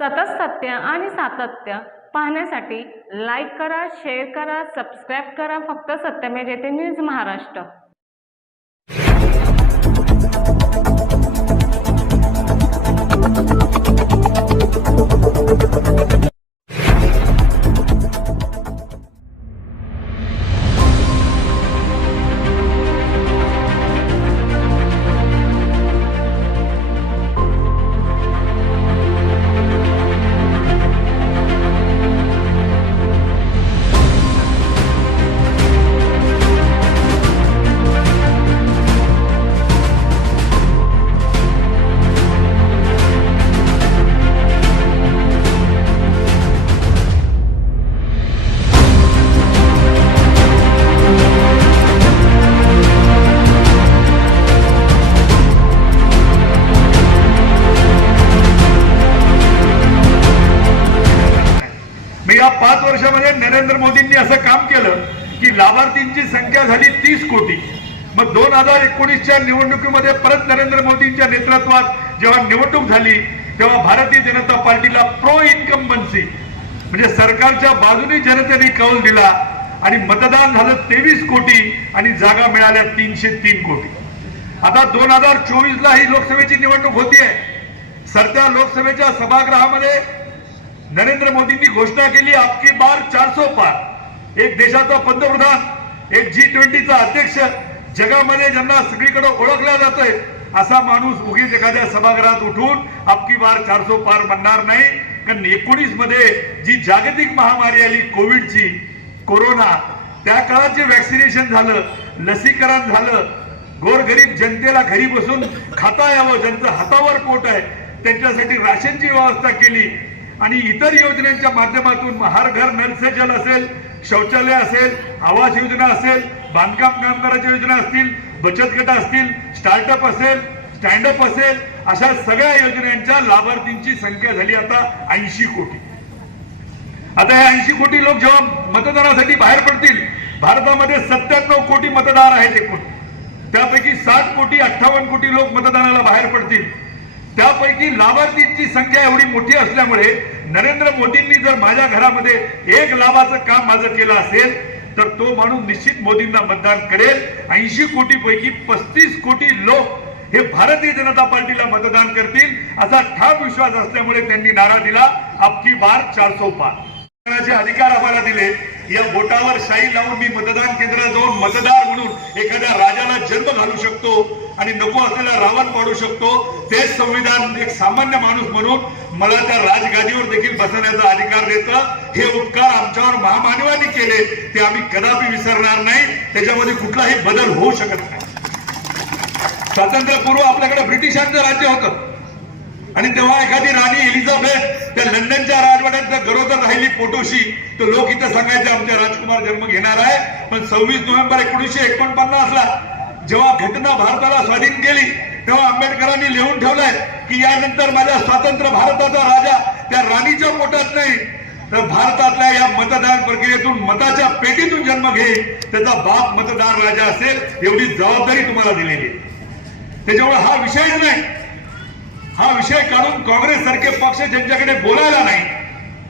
सतत सत्य आणि सातत्य पाहण्यासाठी लाईक करा शेअर करा सबस्क्राईब करा. फक्त सत्यमेव जेथे म्हणजे न्यूज महाराष्ट्र. लाभार्थींची संख्या झाली तीस कोटी. मग दोन हजार एकोणीसच्या निवडणुकीमध्ये परत नरेंद्र मोदींच्या नेतृत्वात जेव्हा निवडणूक झाली तेव्हा भारतीय जनता पार्टीला प्रो इन्कम्बन्सी म्हणजे सरकारच्या बाजूने जनतेने कौल दिला आणि मतदान झालं तेवीस कोटी आणि जागा मिळाल्या तीनशे तीन कोटी. आता दोन हजार चोवीस ला ही लोकसभेची निवडणूक होतीये. सरत्या लोकसभेच्या सभागृहामध्ये नरेंद्र मोदींनी घोषणा केली आपकी बार चारसो पार. एक देशाचा पंतप्रधान एक जी ट्वेंटीचा अध्यक्ष जगामध्ये ज्यांना सगळीकडे ओळखला जातोय असा माणूस उगीच एखाद्या सभागृहात उठून आपकी बार चारसो पार म्हणणार नाही. कारण एकोणीसमध्ये जी जागतिक महामारी आली कोविडची कोरोना त्या काळात जे व्हॅक्सिनेशन झालं लसीकरण झालं गोरगरीब जनतेला घरी बसून खाता यावं ज्यांचं हातावर पोट आहे त्यांच्यासाठी राशनची व्यवस्था केली आणि इतर योजनांच्या माध्यमातून हर घर नल जल असेल शौचालय असेल आवास योजना असेल बांधकाम कामगाराच्या योजना असतील बचत गट असतील स्टार्टअप असेल स्टँडअप असेल अशा सगळ्या योजनांच्या लाभार्थींची संख्या झाली आता ऐंशी कोटी. आता हे ऐंशी कोटी लोक जेव्हा मतदानासाठी बाहेर पडतील भारतामध्ये सत्त्याण्णव कोटी मतदार आहेत एकूण. त्यापैकी साठ कोटी अठ्ठावन्न कोटी लोक मतदानाला बाहेर पडतील. त्यापैकी लाभार्थींची संख्या एवढी मोठी असल्यामुळे नरेंद्र मोदींनी जर माझ्या घरामध्ये एक लाभाचं काम माझं केलं असेल तर तो माणूस निश्चित मोदींना मतदान करेल. ऐंशी कोटी पैकी पस्तीस कोटी लोक हे भारतीय जनता पार्टीला मतदान करतील असा ठाम विश्वास असल्यामुळे त्यांनी नारा दिला. आपकी बार चारसो पार अधिकार आम्हाला दिले. या बोटावर शाई लावून मी मतदान केंद्रात जाऊन मतदार म्हणून एखाद्या राजाला जन्म घालू शकतो आणि नको असलेला रावण पाडू शकतो. तेच संविधान एक सामान्य माणूस म्हणून मला त्या राजगादीवर देखील बसण्याचा अधिकार देतं. हे उपकार आमच्यावर महामानवानी केले ते आम्ही कदापि विसरणार नाही. त्याच्यामध्ये कुठलाही बदल होऊ शकत नाही. स्वातंत्र्यपूर्व आपल्याकडे ब्रिटिशांचं राज्य होतं. आणि तेव्हा एखादी राणी एलिझाबेथ त्या लंडनच्या राजवाड्यात गरोदर राहिली फोटोशी तर लोक इथं सांगायचे आमच्या राजकुमार जन्म घेणार आहे पण सव्वीस नोव्हेंबर एकोणीसशे एकोणपन्नासला जेव्हा घटना भारताला स्वाधीन केली तेव्हा आंबेडकरांनी लिहून ठेवलंय की यानंतर माझ्या स्वातंत्र्य भारताचा राजा त्या राणीच्या पोटात नाही. तर भारतातल्या या मतदान प्रक्रियेतून मताच्या पेटीतून जन्म घेईल त्याचा बाप मतदार राजा असेल एवढी जबाबदारी तुम्हाला दिलेली त्याच्यामुळे हा विषयच नाही. हा विषय काढून काँग्रेस सारखे पक्ष ज्यांच्याकडे बोलायला नाही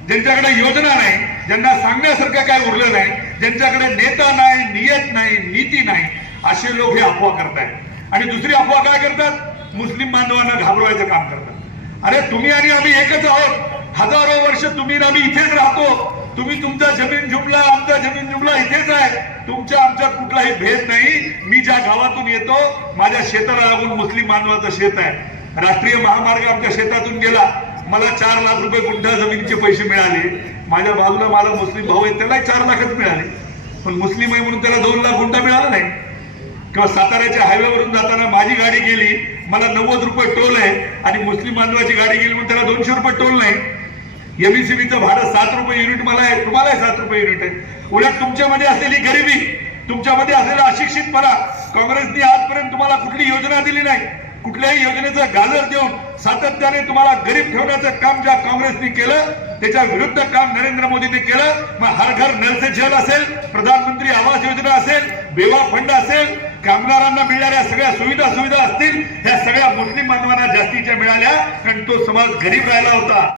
ज्यांच्याकडे योजना नाही ज्यांना सांगण्यासारखं काय उरलं नाही ज्यांच्याकडे नेता नाही नियत नाही नीती नाही असे लोक हे अफवा करतायत. आणि दुसरी अफवा काय करतात? मुस्लिम बांधवांना घाबरवायचं काम करतात. अरे तुम्ही आणि आम्ही एकच आहोत. हजारो वर्ष तुम्ही आम्ही इथेच राहतो. तुम्ही तुमचा जमीन झुमला आमचा जमीन जुमला इथेच आहे. तुमच्या आमच्यात कुठलाही भेद नाही. मी ज्या गावातून येतो माझ्या शेताला लागून मुस्लिम मानवाचं शेत आहे. राष्ट्रीय महामार्ग आमच्या शेतातून गेला. मला चार लाख रुपये गुंठा जमिनीचे पैसे मिळाले. माझ्या बाजूला माझा मुस्लिम भाऊ आहे त्याला चार लाखच मिळाले. पण मुस्लिम आहे म्हणून त्याला दोन लाख गुंठा मिळाला नाही. किंवा साताऱ्याच्या हायवेवरून जाताना माझी गाडी गेली मला नव्वद रुपये टोल आहे आणि मुस्लिम बांधवाची गाडी गेली म्हणून त्याला दोनशे रुपये टोल नाही. एमईसीबीचं भाडं सात रुपये युनिट मला आहे तुम्हाला सात रुपये युनिट आहे. उलट तुमच्यामध्ये असलेली गरिबी तुमच्यामध्ये असलेला अशिक्षितपणा काँग्रेसने आजपर्यंत तुम्हाला कुठली योजना दिली नाही. कुठल्याही योजनेचं गाजर देऊन सातत्याने तुम्हाला गरीब ठेवण्याचं काम ज्या काँग्रेसने केलं त्याच्या विरुद्ध काम नरेंद्र मोदींनी केलं मग हर घर नल जल असेल प्रधानमंत्री आवास योजना असेल बेवा फंड असेल कामगारांना मिळणाऱ्या सगळ्या सुविधा सुविधा असतील ह्या सगळ्या मुस्लिम बांधवांना जास्तीच्या मिळाल्या कारण तो समाज गरीब राहिला होता.